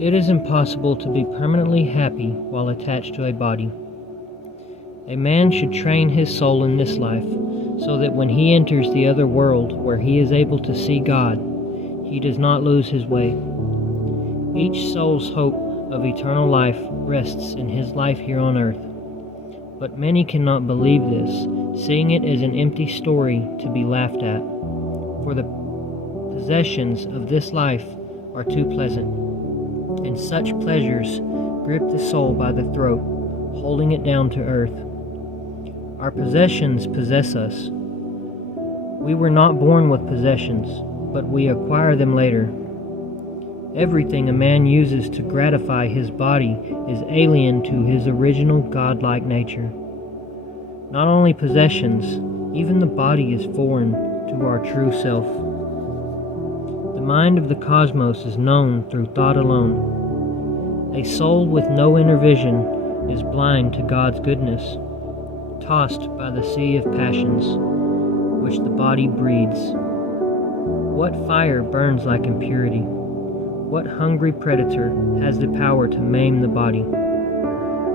It is impossible to be permanently happy while attached to a body. A man should train his soul in this life, so that when he enters the other world where he is able to see God, he does not lose his way. Each soul's hope of eternal life rests in his life here on earth. But many cannot believe this, seeing it as an empty story to be laughed at, for the possessions of this life are too pleasant, and such pleasures grip the soul by the throat, holding it down to earth. Our possessions possess us. We were not born with possessions, but we acquire them later. Everything a man uses to gratify his body is alien to his original godlike nature. Not only possessions, even the body is foreign to our true self. The mind of the cosmos is known through thought alone. A soul with no inner vision is blind to God's goodness, tossed by the sea of passions which the body breeds. What fire burns like impurity? What hungry predator has the power to maim the body,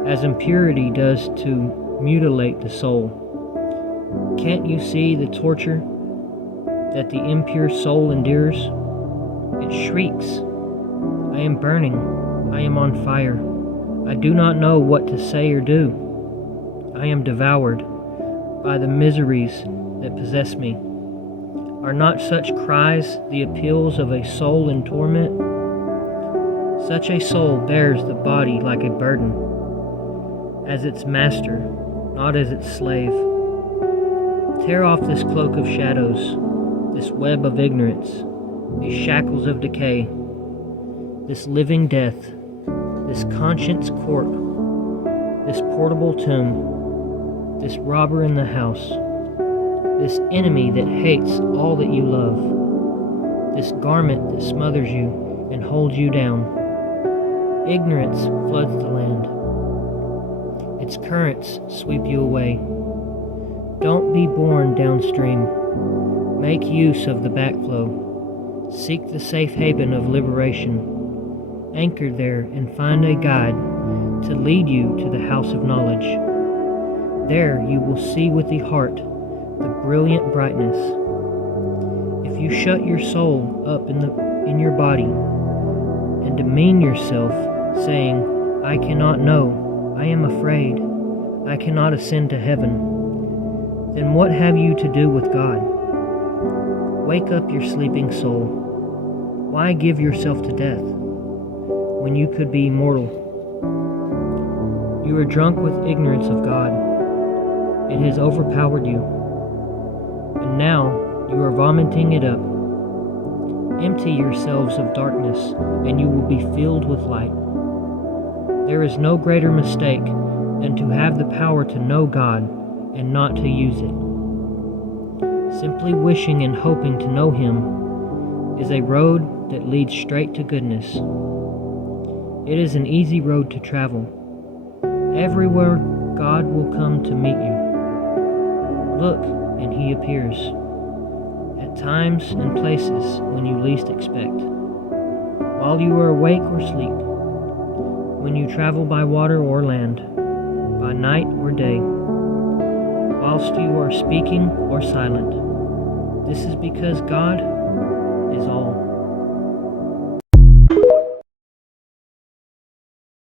as impurity does to mutilate the soul? Can't you see the torture that the impure soul endures? It shrieks, "I am burning, I am on fire, I do not know what to say or do. I am devoured by the miseries that possess me." Are not such cries the appeals of a soul in torment? Such a soul bears the body like a burden, as its master, not as its slave. Tear off this cloak of shadows, this web of ignorance, these shackles of decay, this living death, this conscience court, this portable tomb, this robber in the house, this enemy that hates all that you love, this garment that smothers you and holds you down. Ignorance floods the land. Its currents sweep you away. Don't be borne downstream. Make use of the backflow. Seek the safe haven of liberation. Anchor there and find a guide to lead you to the house of knowledge. There you will see with the heart the brilliant brightness. If you shut your soul up in your body and demean yourself, saying, "I cannot know, I am afraid, I cannot ascend to heaven," then what have you to do with God? Wake up your sleeping soul. Why give yourself to death when you could be immortal? You are drunk with ignorance of God. It has overpowered you, and now you are vomiting it up. Empty yourselves of darkness, and you will be filled with light. There is no greater mistake than to have the power to know God and not to use it. Simply wishing and hoping to know Him is a road that leads straight to goodness. It is an easy road to travel. Everywhere God will come to meet you. Look, and He appears, at times and places when you least expect, while you are awake or asleep, when you travel by water or land, by night or day, whilst you are speaking or silent. This is because God is all.